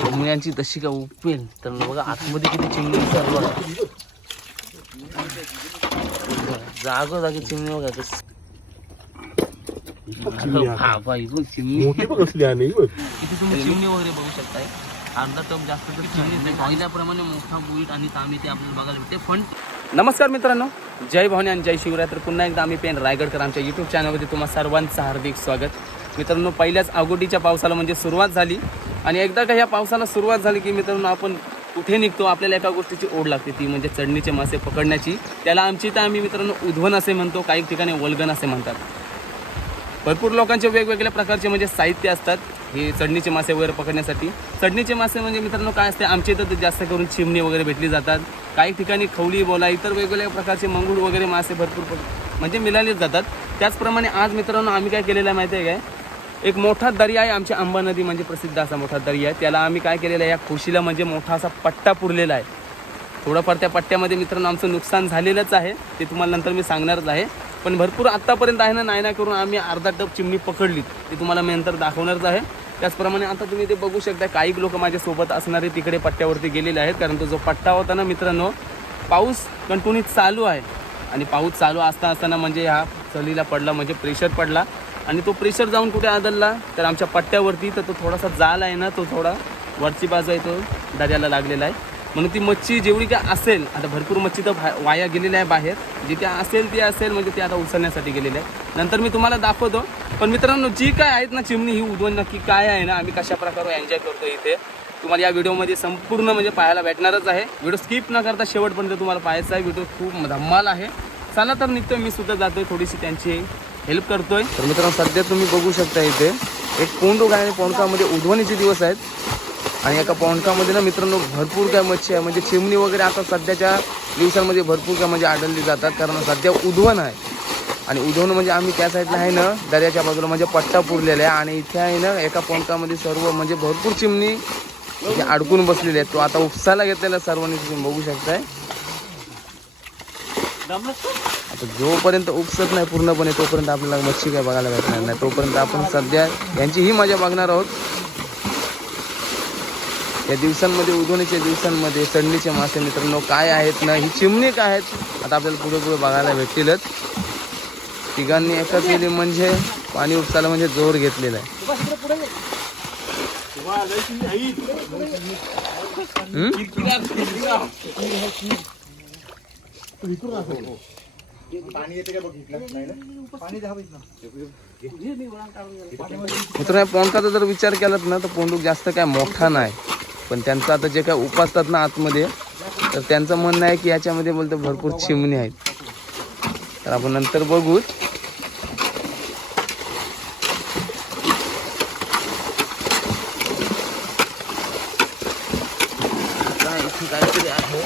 चिमण्यांची तशी का उपेल? तर बघा आतमध्ये किती चिमणी दिसतात बघा. जागो जागी चिमणी बघा कस. बाबा इकडून चिमणी. तुम्ही चिमणी वगैरे बघू शकताय. अर्धा टप जास्त तर चिमणी पहिल्याप्रमाणे मोठा बुईट आणि तांबे ते आपल्याला बघायला भेटते. पण नमस्कार मित्रांनो. जय भवानी आणि जय शिवराय. तर पुन्हा एकदा आम्ही पेन रायगडकर आमच्या यूट्यूब चॅनलमध्ये तुम्हा सर्वांचं हार्दिक स्वागत. मित्रांनो पहिल्याच आगोटीच्या पावसाला म्हणजे सुरुवात झाली. आणि एकदा का ह्या पावसाला सुरुवात झाली की मित्रांनो आपण कुठे निघतो आपल्याला एका गोष्टीची ओढ लागते ती म्हणजे चढणीचे मासे पकडण्याची. त्याला आमची तर आम्ही मित्रांनो उध्वन असे म्हणतो काही ठिकाणी वलगन असे म्हणतात. भरपूर लोकांचे वेगवेगळ्या प्रकारचे म्हणजे साहित्य असतात हे चढणीचे मासे वगैरे पकडण्यासाठी. चढणीचे मासे म्हणजे मित्रांनो काय असते आमच्या इथं तर जास्त करून चिमणी वगैरे भेटली जातात. काही ठिकाणी खवली बोला इतर वेगवेगळ्या प्रकारचे मंगूळ वगैरे मासे भरपूर म्हणजे मिळालेच जातात. त्याचप्रमाणे आज मित्रांनो आम्ही काय केलेलं आहे माहिती आहे काय? एक मोठा दर्या आहे आमच्या अंबा नदी म्हणजे प्रसिद्ध असा मोठा दर्या आहे. त्याला आम्ही काय केलेलं आहे या खुशीला म्हणजे मोठा असा पट्टा पुरलेला आहे. थोडंफार त्या पट्ट्यामध्ये मित्रांनो आमचं नुकसान झालेलंच आहे ते तुम्हाला नंतर मी सांगणारच आहे. पण भरपूर आत्तापर्यंत आहे ना नाही ना करून आम्ही अर्धा टप चिमणी पकडली ते तुम्हाला मी नंतर दाखवणारच आहे. त्याचप्रमाणे आता तुम्ही ते बघू शकता काही लोक माझ्यासोबत असणारे तिकडे पट्ट्यावरती गेलेले आहेत कारण तो जो पट्टा होता ना मित्रांनो पाऊस कंटिन्यू चालू आहे. आणि पाऊस चालू असता असताना म्हणजे हा चलीला पडला म्हणजे प्रेशर पडला. आणि तो प्रेशर जाऊन कुठे आदलला? तर आमच्या पट्ट्यावरती तर तो थोडासा जाल आहे ना तो थोडा वरची बाजू आहे तो दर्याला लागलेला आहे. म्हणून ती मच्छी जेवढी काय असेल आता भरपूर मच्छी तर भा- वाया गेलेल्या आहे बाहेर. जिथे असेल ती असेल म्हणजे ती आता उचलण्यासाठी गेलेली आहे नंतर मी तुम्हाला दाखवतो. पण मित्रांनो जी काय आहेत ना चिमणी ही उद्वन नक्की काय आहे ना आम्ही कशा प्रकारे एन्जॉय करतो इथे तुम्हाला या व्हिडिओमध्ये संपूर्ण म्हणजे पाहायला भेटणारच आहे. व्हिडिओ स्किप न करता शेवटपर्यंत तुम्हाला पाहायचा आहे. व्हिडिओ खूप धम्माल आहे. चला तर निघतोय मी सुद्धा जातोय थोडीशी त्यांची. हेल्प करतोय. तर मित्रांनो सध्या तुम्ही बघू शकता इथे एक पोंडू आणि पोंडकामध्ये उधवणीचे दिवस आहेत. आणि एका पोंडकामध्ये ना मित्रांनो भरपूर काय मच्छी आहे. म्हणजे चिमणी वगैरे आता सध्याच्या दिवसांमध्ये भरपूर काय म्हणजे आढळली जातात. कारण सध्या उधवन आहे. आणि उधवन म्हणजे आम्ही त्या साईडला आहे ना दर्याच्या बाजूला म्हणजे पट्टा पुरलेला आहे. आणि इथे आहे ना एका पोंडकामध्ये सर्व म्हणजे भरपूर चिमणी अडकून बसलेले आहेत. तो आता उपसायला घेतलेला आहे सर्वांनी तुम्ही बघू शकताय. आता जोपर्यंत उपसत नाही पूर्णपणे तोपर्यंत आपल्याला मच्छी काय बघायला भेटणार नाही. तोपर्यंत आपण सध्या यांची ही मजा बघणार आहोत. या दिवसांमध्ये उधोणीच्या दिवसांमध्ये चढणीचे मासे मित्रांनो काय आहेत ना ही चिमणी काय आहेत आता आपल्याला पुढे पुढे बघायला भेटतीलच. तिघांनी एकच केली म्हणजे पाणी उपसायला म्हणजे जोर घेतलेला आहे. हम्म? मित्रांनो पोंडकाचा जर विचार केलात ना तर पोंडूक जास्त काय मोठा नाही. पण त्यांचं आता जे काय उपासतात ना आतमध्ये तर त्यांचं म्हणणं आहे की याच्यामध्ये बोलतो भरपूर चिमणी आहेत. तर आपण नंतर बघूच काय इथे काहीतरी आहे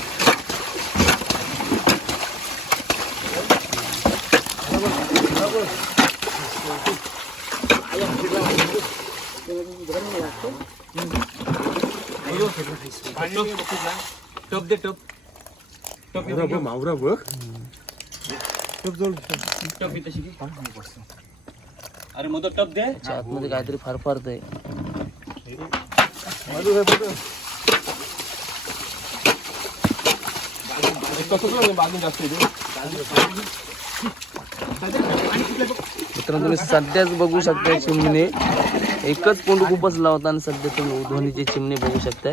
टप दे टप. मावरा बघ मावरा बघ टप इथं शिकी. अरे मग तो टप दे. आतमध्ये काहीतरी फार फार आहे मित्रांनो तुम्ही सध्याच बघू शकता चिमणी. एकच पोंड खूपच लावता आणि सध्या तुम्ही उधवणीची चिमणी बघू शकताय.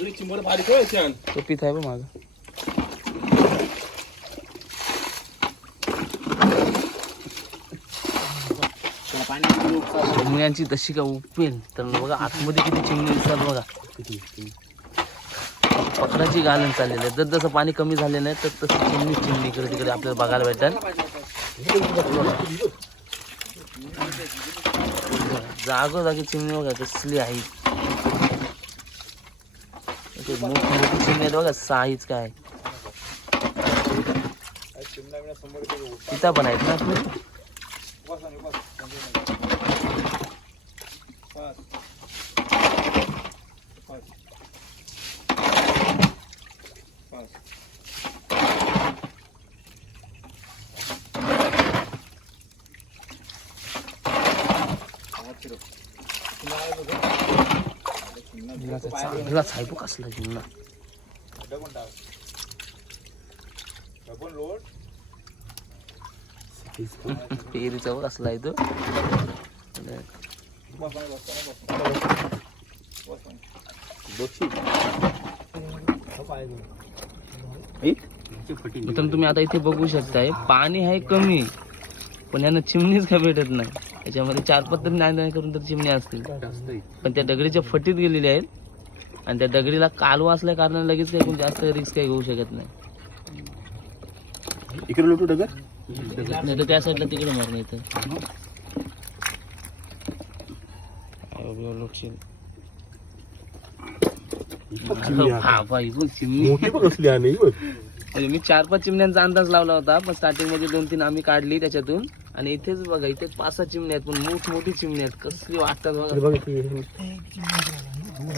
आपली चिंबर बारीक आहे छान तो पित आहे बघ चिमण्यांची तशी का उपेल? तर बघा आतमध्ये किती चिमणी दिसतात बघा. पकडाची घालून चाललेली आहे. जर जसं पाणी कमी झालेलं आहे तर तसं चिमणी चिमणी इकडे तिकडे आपल्याला बघायला भेटेल जागोजागी चिमणी बघा कसली आहे. इथे मोठी चिमणी आहेत बघा साईज काय. तिथं पण आहेत ना. आहे तो कसला चिमणा पेरीचा बघ कसला आहे तो मित्रांनो तुम्ही आता इथे बघू शकताय पाणी आहे कमी पण यांना चिमणीच का भेटत नाही याच्यामध्ये चार पाच तरी नाही नाही करून तर चिमण्या असतील पण त्या दगडीच्या फटीत गेलेल्या आहेत आणि त्या दगडीला कालवा असल्या कारणाने लगेच काही कोण जास्त रिस्क काही घेऊ शकत नाही. इकडे लोटू डगर? नाही तर त्या साईडला तिकडे हा बघ. म्हणजे मी चार पाच चिमण्यांचा अंदाज लावला होता पण स्टार्टिंगमध्ये दोन तीन आम्ही काढली त्याच्यातून. आणि इथेच बघा इथे पाच सहा चिमण्या आहेत पण मोठ मोठी चिमणी आहेत. कसली वाटतात बघा.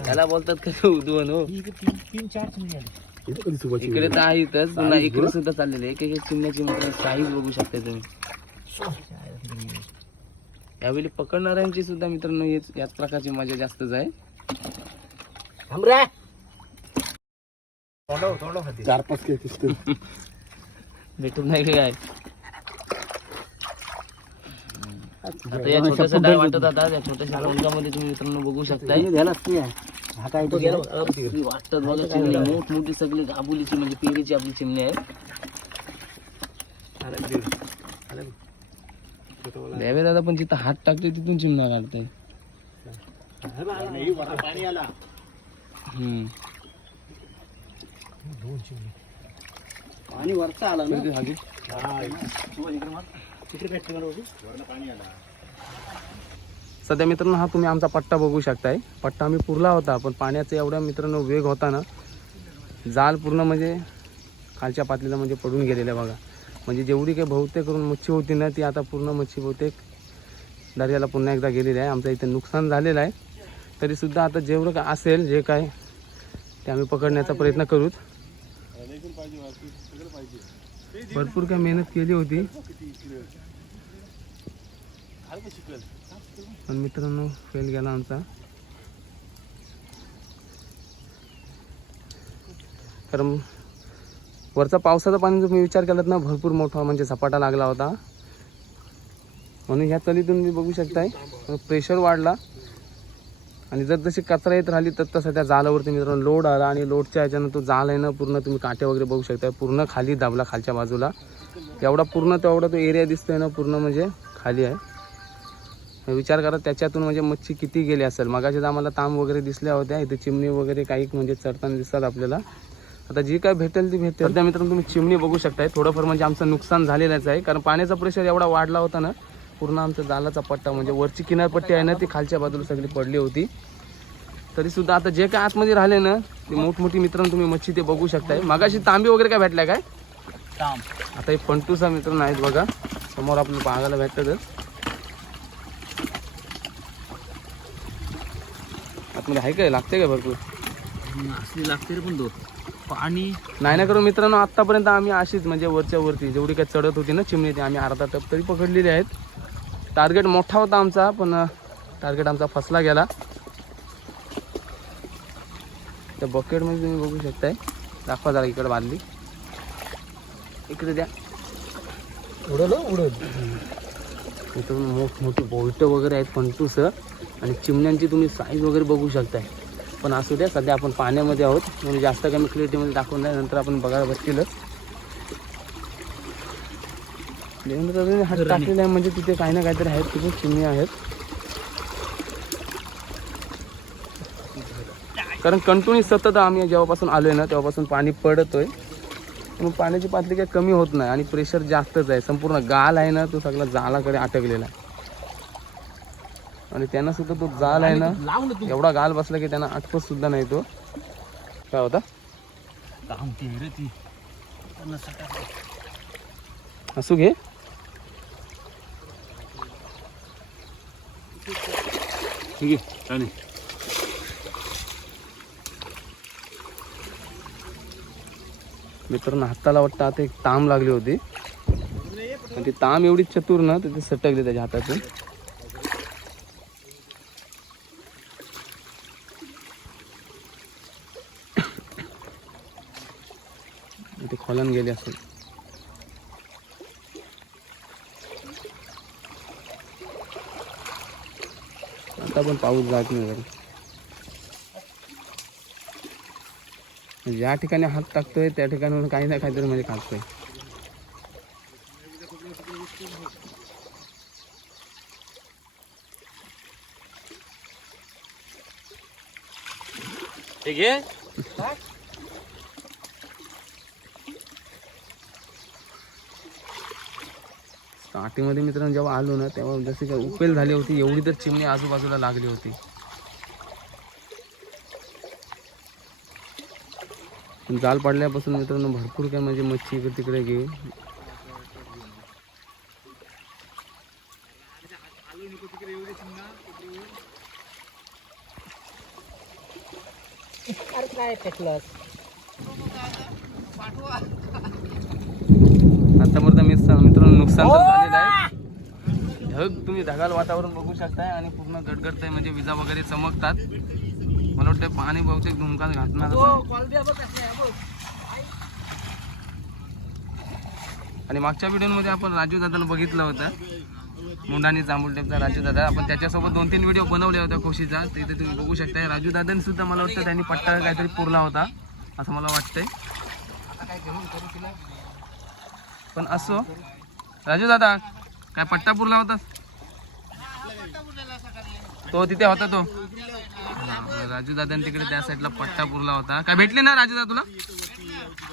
त्याला बोलतात का उद्वन हो तीन चार इकडे तर आहेतच पुन्हा इकडे सुद्धा चाललेले एक एक चिमण्याची मात्र साईज बघू शकता तुम्ही. यावेळी पकडणाऱ्यांची सुद्धा मित्रांनो याच प्रकारची मजा जास्तच आहे. चार पाच भेटून नाही काय? आता या छोट्याशा डाय वाटत आता या छोट्याशा टोंगामध्ये तुम्ही मित्रांनो बघू शकताय. हा काय तो गेला? कसली वाटतात बघा चिमणी मोठ मोठी सगळी गाबुलीची म्हणजे पेरीची आपली चिमणी आहे. द्यावे दादा पण जिथं हात टाकते तिथून चिमणा काढताय. पाणी आला. हम्म. पाणी वरचा आला ना? सध्या मित्रांनो हा तुम्ही आमचा पट्टा बघू शकताय. पट्टा आम्ही पुरला होता पण पाण्याचा एवढा मित्रांनो वेग होता ना जाल पूर्ण म्हणजे खालच्या पातळीला म्हणजे पडून गेलेलं आहे बघा. म्हणजे जेवढी काही बहुतेक करून मच्छी होती ना ती आता पूर्ण मच्छी बहुतेक दर्याला पुन्हा एकदा गेलेली आहे. आमचं इथे नुकसान झालेलं आहे. तरीसुद्धा आता जेवढं काय असेल जे काय ते आम्ही पकडण्याचा प्रयत्न करूच भरपूर काय मेहनत केली होती. पण मित्रांनो फेल गेला आमचा. कारण वरचा पावसाचा पाणी तुम्ही विचार केलात ना भरपूर मोठा म्हणजे सपाटा लागला होता. म्हणून ह्या तलीतून मी बघू शकताय प्रेशर वाढला. आणि जर जशी कचरा येत राहिली तर तसं त्या जालावरती मित्रांनो लोड आला आणि लोडच्या ह्याच्यानं तो जाल आहे ना पूर्ण तुम्ही काटे वगैरे बघू शकताय. पूर्ण खाली दाबला खालच्या बाजूला. एवढा पूर्ण तेवढा तो एरिया दिसतोय ना पूर्ण म्हणजे खाली आहे. विचार करा त्याच्यातून म्हणजे मच्छी किती गेली असेल? मगाशीच आम्हाला तांब वगैरे दिसल्या होत्या इथे चिमणी वगैरे काही म्हणजे चढताना दिसतात आपल्याला. आता जी काय भेटेल ती भेटेल. त्या मित्रांनो तुम्ही चिमणी बघू शकताय. थोडंफार म्हणजे आमचं नुकसान झालेलंच आहे कारण पाण्याचा प्रेशर एवढा वाढला होता ना पूर्ण आमचा जालाचा पट्टा म्हणजे वरची किनारपट्टी आहे ना ती खालच्या बाजूला सगळी पडली होती. तरी सुद्धा आता जे काय आतमध्ये राहिले ना ते मोठमोठी मित्रांनो तुम्ही मच्छी ते बघू शकताय. मगाशी तांबी वगैरे काय भेटल्या काय? आता हे पंटूसा मित्रांनो आहेत बघा. समोर आपल्याला पाहायला भेटतातच आतमध्ये आहे काय? लागते काय भरपूर? असली लागते रे पण तो पाणी. नाही ना करून मित्रांनो आत्तापर्यंत आम्ही अशीच म्हणजे वरच्या वरती जेवढी काही चढत होती ना चिमणी ती आम्ही अर्धा टप तरी पकडलेली आहेत. टार्गेट मोठा होता आमचा पण टार्गेट आमचा फसला गेला. त्या बकेटमध्ये तुम्ही बघू शकताय. दाखवा जरा इकडे बांधली. इकडे द्या. उडल उडल इकडून मोठमोठी बोल्ट वगैरे आहेत पंटूस आणि चिमण्यांची तुम्ही साईज वगैरे बघू शकताय. पण असू द्या सध्या आपण पाण्यामध्ये आहोत. म्हणजे जास्त कमी क्लिअरिटीमध्ये दाखवून द्या नंतर आपण बघायला बसतीलच हात टाकलेला आहे म्हणजे तिथे काही ना काहीतरी आहेत तिथे चिमणी आहेत. कारण कंटिन्यू सतत आम्ही जेव्हापासून आलोय ना तेव्हापासून पाणी पडतोय. मग पाण्याची पातळी काही कमी होत नाही आणि प्रेशर जास्तच आहे. संपूर्ण गाल आहे ना तो सगळा जालाकडे अटकलेला आहे. आणि त्यांना सुद्धा तो जाल आहे ना एवढा गाल बसला की त्यांना आठवत सुद्धा नाही तो. काय होता. असू घे. ठीक आहे आणि मित्रांनो हाताला वाटतं आता एक ताम लागली होती. आणि ती ताम एवढी चतुर ना तर ती सटकली त्याच्या हातातून. ते खोलन गेले असेल. आता पण पाऊस जात नाही म्हणजे ज्या ठिकाणी हात टाकतोय त्या ठिकाणी काही ना काहीतरी म्हणजे खातोय ठीक आहे स्टार्टिंगमध्ये मित्रांनो जेव्हा आलो ना तेव्हा जशी काय उपेल झाली होती एवढी तर चिमणी आजूबाजूला लागली होती. जाल पडल्यापासून मित्रांनो भरपूर काय म्हणजे मच्छी इकडे तिकडे गे आतापर्यंत मी नुकसान तर झालेलं आहे. ढग तुम्ही ढगाल वातावरण बघू शकताय आणि पूर्ण गडगडतंय म्हणजे विजा वगैरे चमकतात. मला वाटतं पाणी बहुतेक धुमकात घातणार असेल. आणि मागच्या व्हिडिओमध्ये आपण राजू दादाला बघितलं होतं. मुंडानी जांभूळ टेपचा राजू दादा. आपण त्याच्यासोबत दोन तीन व्हिडिओ बनवले होते खोशीचा तर इथे तुम्ही बघू शकताय. राजू दादांनी सुद्धा मला वाटतं त्यांनी पट्टा काहीतरी पुरला होता असं मला वाटतंय. पण असो राजू दादा काय पट्टा पुरला होता? तो तिथे होता तो. राजू दादांनी तिकडे त्या साईडला पट्टा पुरला होता. काय भेटले ना राजू दादा तुला?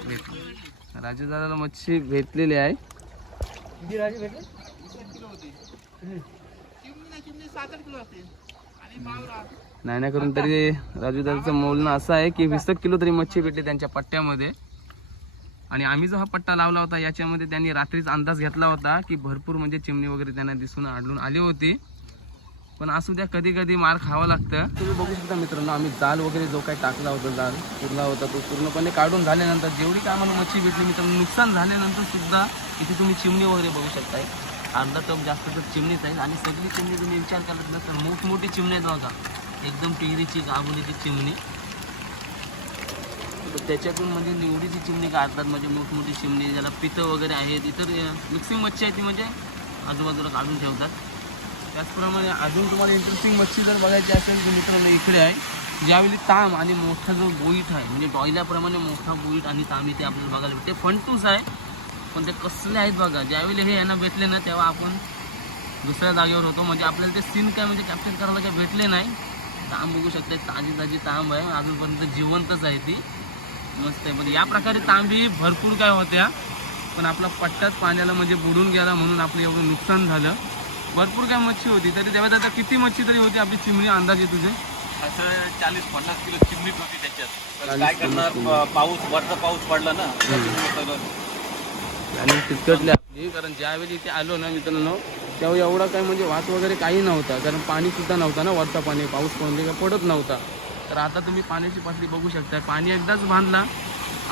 भेटले. राजू दादाला मच्छी भेटलेली आहे. नाही नाही करून तरी राजू दादाचं मोलणं असं आहे की वीस किलो तरी मच्छी भेटली त्यांच्या पट्ट्यामध्ये. आणि आम्ही जो हा पट्टा लावला होता याच्यामध्ये त्यांनी रात्रीच अंदाज घेतला होता की भरपूर म्हणजे चिमणी वगैरे त्यांना दिसून आढळून आली होती. पण असू द्या कधी कधी मार खावं लागतं. तुम्ही बघू शकता मित्रांनो आम्ही जाल वगैरे जो काही टाकला होता जाल पुरला होता तो पूर्णपणे काढून झाल्यानंतर जेवढी काय आम्हाला मच्छी भेटली मित्रांनो नुकसान झाल्यानंतर सुद्धा इथे तुम्ही चिमणी वगैरे बघू शकताय. अर्धा टप जास्त तर चिमणीच आहे आणि सगळी चिमणी तुम्ही विचार करत ना तर मोठमोठी चिमणी आहेत बघा. एकदम टिहरीची गाबुलीची चिमणी. त्याच्यातून म्हणजे निवडीची चिमणी काढतात. म्हणजे मोठमोठी चिमणी ज्याला पितं वगैरे आहेत इतर मिक्सिंग मच्छी आहे ती म्हणजे आजूबाजूला काढून ठेवतात. त्याचप्रमाणे अजून तुम्हाला इंटरेस्टिंग मच्छी जर बघायची असेल तर मित्रांनो इकडे आहे. ज्यावेळी ताम आणि मोठा जो बोईट आहे म्हणजे डॉयल्याप्रमाणे मोठा बोईट आणि ताम इथे आपल्याला बघायला भेटते. फंटूस आहे पण ते कसले आहेत बघा. ज्यावेळी हे यांना भेटले ना तेव्हा आपण दुसऱ्या जागेवर होतो. म्हणजे आपल्याला ते सीन काय म्हणजे कॅप्चर करायला काय भेटले नाही. ताम बघू शकते ताजी ताजी ताम आहे. अजूनपर्यंत जिवंतच आहे ती. मस्त आहे. म्हणजे या प्रकारे तांबी भरपूर काय होत्या पण आपला पट्टाच पाण्याला म्हणजे बुडून गेला म्हणून आपलं एवढं नुकसान झालं. भरपूर काय मच्छी होती. तरी तेव्हा आता किती मच्छी तरी होती आपली चिमणी अंदाजे तुझे? असं चाळीस पन्नास किलो चिमणीच होती त्याच्यात. काय करणार पाऊस वरचा पाऊस पडला ना आणि कारण ज्यावेळी इथे आलो ना मित्रांनो त्यावेळी एवढा काय म्हणजे वास वगैरे काही नव्हता. कारण पाणी सुद्धा नव्हता ना वरचा पाणी पाऊस पडले का पडत नव्हता. तर आता तुम्ही पाण्याची पातळी बघू शकता. पाणी एकदाच बांधला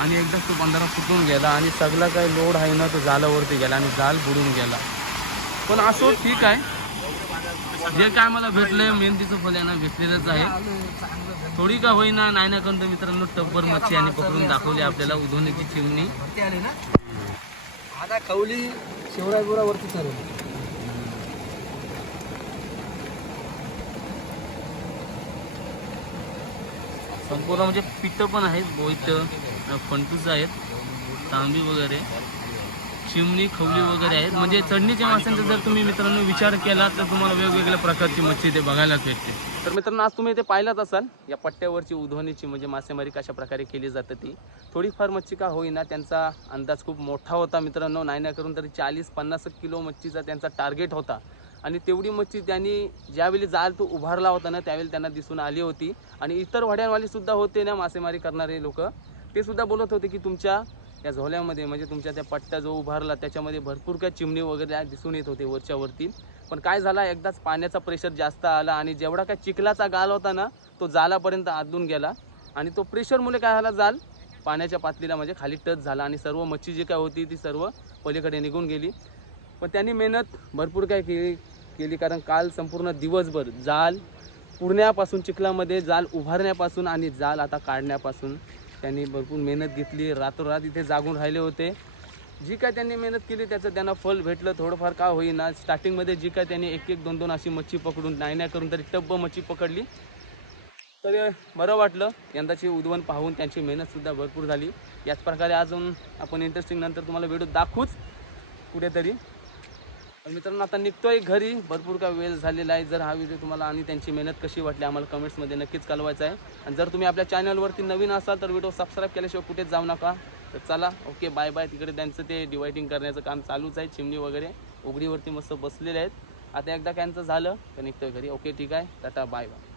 आणि एकदाच तो बंधारा फुटून गेला आणि सगळा काही लोड आहे ना तो जालावरती गेला आणि जाल बुडून गेला. पण असो ठीक आहे. जे काय मला भेटलंय मेहनतीचं फल यांना भेटलेलंच आहे. थोडी का होईना नाही ना करून मित्रांनो टब्बर मच्छी आणि पकडून दाखवली आपल्याला उधवणीची चिमणी. आता खवली शिवरायपुरावरती चालवली संपूर्ण म्हणजे पितं पण आहेत बोईट फंटूज आहेत तांबी वगैरे चिमणी खवली वगैरे आहेत. म्हणजे चढणीच्या माशांचा जर तुम्ही मित्रांनो विचार केला तर तुम्हाला वेगवेगळ्या प्रकारची मच्छी ते बघायलाच भेटते. तर मित्रांनो आज तुम्ही इथे पाहिलाच असाल या पट्ट्यावरची उधवणीची म्हणजे मासेमारी कशा प्रकारे केली जाते ती. थोडीफार मच्छी का होईना त्यांचा अंदाज खूप मोठा होता मित्रांनो. नाही ना करून तरी चाळीस पन्नास किलो मच्छीचा त्यांचा टार्गेट होता. आणि तेवढी मच्छी त्यांनी ज्यावेळी जाल तो उभारला होता ना त्यावेळी त्यांना दिसून आली होती. आणि इतर वड्यांवाले सुद्धा होते ना मासेमारी करणारे लोक ते सुद्धा बोलत होते की तुमच्या या झोल्यामध्ये म्हणजे तुमच्या त्या पट्ट्या जो उभारला त्याच्यामध्ये भरपूर काय चिमणी वगैरे दिसून येत होते वरच्यावरती पण काय झाला एकदाच पाण्याचा प्रेशर जास्त आला आणि जेवढा काय चिखलाचा गाल होता ना तो जालापर्यंत आदून गेला. आणि तो प्रेशरमुळे काय झाला जाल पाण्याच्या पातळीला म्हणजे खाली टच झाला आणि सर्व मच्छी जी काय होती ती सर्व पलीकडे निघून गेली. पण त्यांनी मेहनत भरपूर काय केली केली कारण काल संपूर्ण दिवसभर जाल पुरण्यापासून चिखलामध्ये जाल उभारण्यापासून आणि जाल आता काढण्यापासून त्यांनी भरपूर मेहनत घेतली. रातोरात इथे जागून राहिले होते. जी काय त्यांनी मेहनत केली त्याचं त्यांना फल भेटलं. थोडंफार का होईना. स्टार्टिंगमध्ये जी काय त्यांनी एक एक दोन दोन अशी मच्छी पकडून नाही नाही करून तरी टब्ब मच्छी पकडली. तर बरं वाटलं. यंदाची उद्वन पाहून त्यांची मेहनतसुद्धा भरपूर झाली. याच प्रकारे अजून आपण इंटरेस्टिंग नंतर तुम्हाला व्हिडिओ दाखवूच कुठेतरी. मित्रांनो आता निघतोय घरी. भरपूर काय वेळ झालेला आहे. जर हा व्हिडिओ तुम्हाला आणि त्यांची मेहनत कशी वाटली आम्हाला कमेंट्समध्ये नक्कीच कळवायचं आहे. आणि जर तुम्ही आपल्या चॅनलवरती नवीन असाल तर व्हिडिओ सबस्क्राईब केल्याशिवाय कुठेच जाऊ नका. तर चला ओके बाय बाय तिकडे त्यांचं ते डिवायडिंग करण्याचं काम चालूच आहे चिमणी वगैरे. उघडीवरती मस्त बसलेले आहेत. आता एकदा त्यांचं झालं तर निघतोय घरी. ओके ठीक आहे. Tata bye bye